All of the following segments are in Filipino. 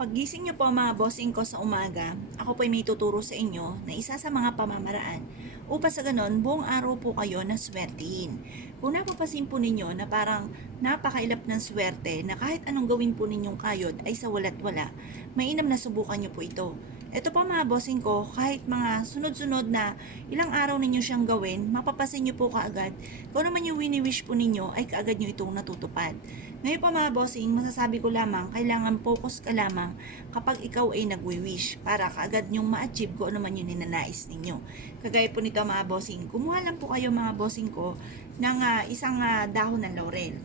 Paggising niyo po mga bossing ko sa umaga, ako po ay may tuturo sa inyo na isa sa mga pamamaraan upang sa ganon buong araw po kayo na swertihin. Kung napapasin po ninyo na parang napakailap ng swerte na kahit anong gawin po ninyong kayod ay sa wala't wala, mainam na subukan niyo po ito. Ito po mga bossing ko, kahit mga sunod-sunod na ilang araw ninyo siyang gawin, mapapasin niyo po kaagad kung ano man yung wini-wish po ninyo ay kaagad niyo itong natutupad. Ngayon po mga bossing, masasabi ko lamang, kailangan focus ka lamang kapag ikaw ay nagwi-wish para kaagad nyong ma-achieve kung ano man yung ninanais ninyo. Kagaya po nito mga bossing, kumuha lang po kayo mga bossing ko ng isang dahon ng laurel.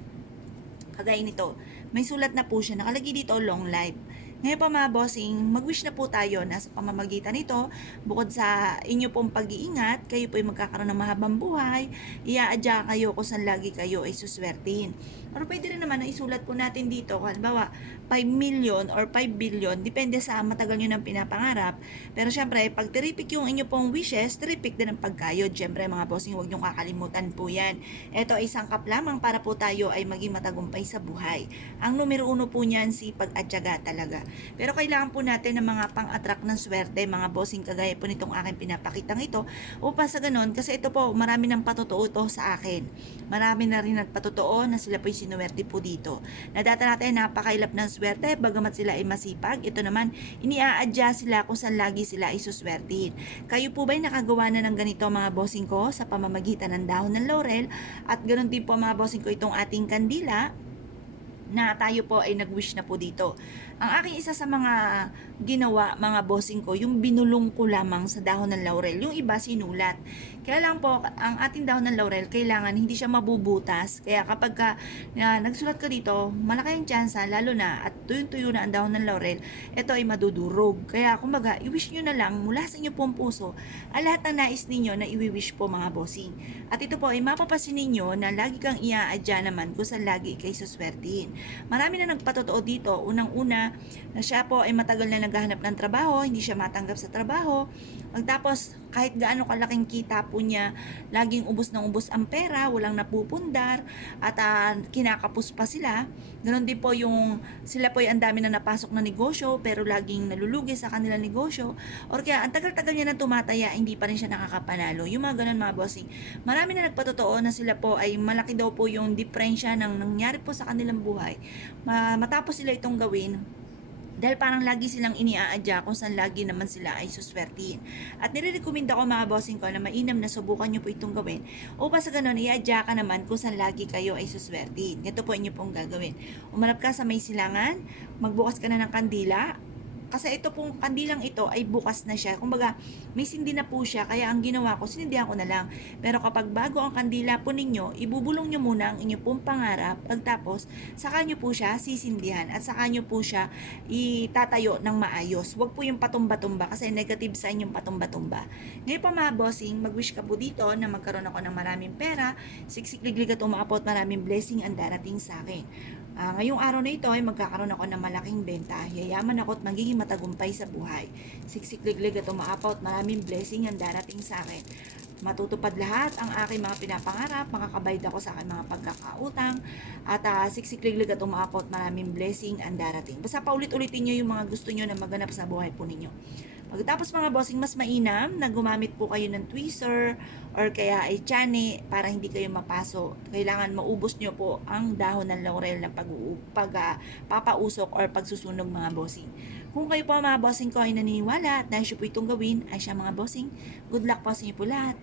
Kagaya nito, may sulat na po siya, nakalagay dito long life. Ngayon pa mga bossing, mag-wish na po tayo na sa pamamagitan nito, bukod sa inyo pong pag-iingat, kayo po ay magkakaroon ng mahabang buhay, iaadya kayo kung saan lagi kayo ay suswertihin. Pero pwede rin naman na isulat po natin dito, halimbawa 5 million or 5 billion, depende sa matagal nyo ng pinapangarap. Pero syempre, pag terrific yung inyo pong wishes, terrific din ang pagkayod. Syempre mga bossing, huwag nyo kakalimutan po yan. Ito ay sangkap lamang para po tayo ay maging matagumpay sa buhay. Ang numero 1 po niyan, sipag at tiyaga talaga. Pero kailangan po natin ng mga pang-attract ng swerte, mga bossing kagaya po nitong aking pinapakitang ito, upang sa ganon, kasi ito po, marami ng patotoo to sa akin. Marami na rin nagpatotoo na sila po yung sinuwerte po dito. Nadata natin, napakailap ng swerte, bagamat sila ay masipag, ito naman, iniaadya sila kung saan lagi sila ay suswertihin. Kayo po ba'y nakagawa na ng ganito mga bossing ko sa pamamagitan ng dahon ng laurel? At ganon din po mga bossing ko itong ating kandila, na tayo po ay nag-wish na po dito. Ang aking isa sa mga ginawa, mga bossing ko, yung binulong ko lamang sa dahon ng laurel. Yung iba sinulat. Kaya lang po, ang ating dahon ng laurel, kailangan hindi siya mabubutas. Kaya kapag nagsulat ka dito, malaki ang tsansa, lalo na, at tuyong-tuyo na ang dahon ng laurel, ito ay madudurog. Kaya kumbaga, i-wish nyo na lang mula sa inyo pong puso ang lahat ng nais ninyo na i-wish po mga bossing. At ito po ay mapapasin ninyo na lagi kang iaadya naman kung saan lagi kay suswertihin. Marami na nagpatotoo dito. Unang-una, na siya po ay matagal na naghahanap ng trabaho, hindi siya matanggap sa trabaho. Tapos, kahit gaano kalaking kita po niya, laging ubos ng ubos ang pera, walang napupundar, at kinakapos pa sila. Ganon din po yung, sila po ay ang dami na napasok na negosyo, pero laging nalulugi sa kanilang negosyo. Or kaya, ang tagal-tagal niya na tumataya, hindi pa rin siya nakakapanalo. Yung mga ganon mga bossing. Marami na nagpatotoo na sila po ay malaki daw po yung diferensya ng nangyari po sa kanilang buhay. Matapos sila itong gawin, dahil parang lagi silang iniaadya kung saan lagi naman sila ay suswertihin. At nire-recommend ako mga bossing ko na mainam na subukan nyo po itong gawin. Upang sa ganun, iadya ka naman kung saan lagi kayo ay suswertihin. Ito po inyo pong gagawin. Umarap ka sa may silangan, magbukas ka na ng kandila. Kasi ito pong kandilang ito ay bukas na siya. Kumbaga, may sindi na po siya. Kaya ang ginawa ko, sinindihan ko na lang. Pero kapag bago ang kandila po ninyo, ibubulong nyo muna ang inyong pong pangarap. Pagtapos, saka nyo po siya sisindihan. At saka nyo po siya itatayo ng maayos. Huwag po yung patumba-tumba kasi negative sa inyong patumba-tumba. Ngayon pa mga bossing, mag-wish ka po dito na magkaroon ako ng maraming pera. Siksik-liglig at umaapot, maraming blessing ang darating sa akin. Ngayong araw na ito ay magkakaroon ako ng malaking benta. Yayaman ako at magiging matagumpay sa buhay. Siksik-liglig at umaapaw at maraming blessing ang darating sa akin. Matutupad lahat ang aking mga pinapangarap, makakabayad ako sa aking mga pagkakautang, at siksik-liglig at umaapaw at maraming blessing ang darating. Basta paulit-ulitin nyo yung mga gusto nyo na maganap sa buhay po ninyo. Pagkatapos mga bossing, mas mainam na gumamit po kayo ng tweezer or kaya ay tiyan para hindi kayo mapaso. Kailangan maubos nyo po ang dahon ng laurel ng papausok or pagsusunog mga bossing. Kung kayo po mga bossing ko ay naniniwala at nais po itong gawin, ay siya mga bossing, good luck po sa inyo po lahat.